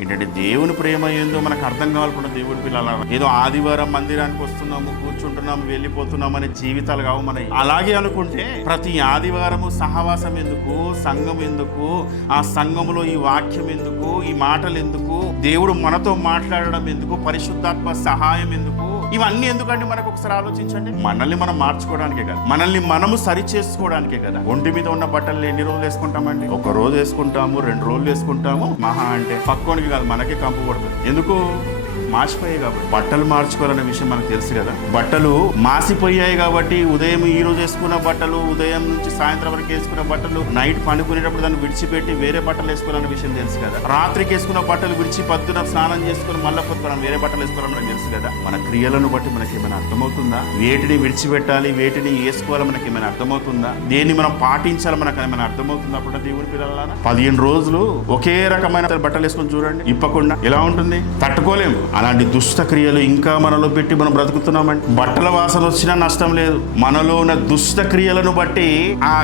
ఏంటంటే దేవుని ప్రేమ ఏందో మనకు అర్థం కావాలనుకున్న దేవుడి పిల్లల ఏదో ఆదివారం మందిరానికి వస్తున్నాము, కూర్చుంటున్నాము, వెళ్ళిపోతున్నాము అనే జీవితాలు కావు మనకి. అలాగే అనుకుంటే ప్రతి ఆదివారము సహవాసం ఎందుకు, సంఘం ఎందుకు, ఆ సంఘములో ఈ వాక్యం ఎందుకు, ఈ మాటలు ఎందుకు, దేవుడు మనతో మాట్లాడడం ఎందుకు, పరిశుద్ధాత్మ సహాయం ఎందుకు, ఇవన్నీ ఎందుకంటే మనకు ఒకసారి ఆలోచించండి. మనల్ని మనం మార్చుకోవడానికే కదా, మనల్ని మనము సరి చేసుకోవడానికే కదా. ఒంటి మీద ఉన్న బట్టలు ఎన్ని రోజులు వేసుకుంటామండి? ఒక రోజు వేసుకుంటాము, 2 రోజులు వేసుకుంటాము, మహా అంటే పక్కోనికి కాదు మనకే కంపు పడుతుంది. ఎందుకు? మాసిపోయాయి కాబట్టి. బట్టలు మార్చుకోవాలనే విషయం మనకు తెలుసు కదా. బట్టలు మాసిపోయాయి కాబట్టి ఉదయం ఈ రోజు వేసుకున్న బట్టలు, ఉదయం నుంచి సాయంత్రం వరకు వేసుకున్న బట్టలు, నైట్ పండుకునేటప్పుడు దాన్ని విడిచిపెట్టి వేరే బట్టలు వేసుకోవాలనే విషయం తెలుసు కదా. రాత్రికి వేసుకున్న బట్టలు విడిచి పొద్దున స్నానం చేసుకుని మళ్ళీ పొద్దున వేరే బట్టలు వేసుకోవాలని మనకు తెలుసు కదా. మన క్రియలను బట్టి మనకి ఏమైనా అర్థమవుతుందా? వేటిని విడిచిపెట్టాలి, వేటిని వేసుకోవాలి మనకి ఏమైనా అర్థమవుతుందా? దేన్ని మనం పాటించాలి మనకు ఏమైనా అర్థమవుతుందా? అప్పుడు దేవుడి పిల్లల 15 రోజులు ఒకే రకమైన బట్టలు వేసుకొని చూడండి, ఇప్పకుండా ఎలా ఉంటుంది? తట్టుకోలేము. అలాంటి దుష్ట క్రియలు ఇంకా మనలో పెట్టి మనం బ్రతుకుతున్నామండి. బట్టల వాసన వచ్చినా నష్టం లేదు, మనలో ఉన్న దుష్ట క్రియలను బట్టి ఆ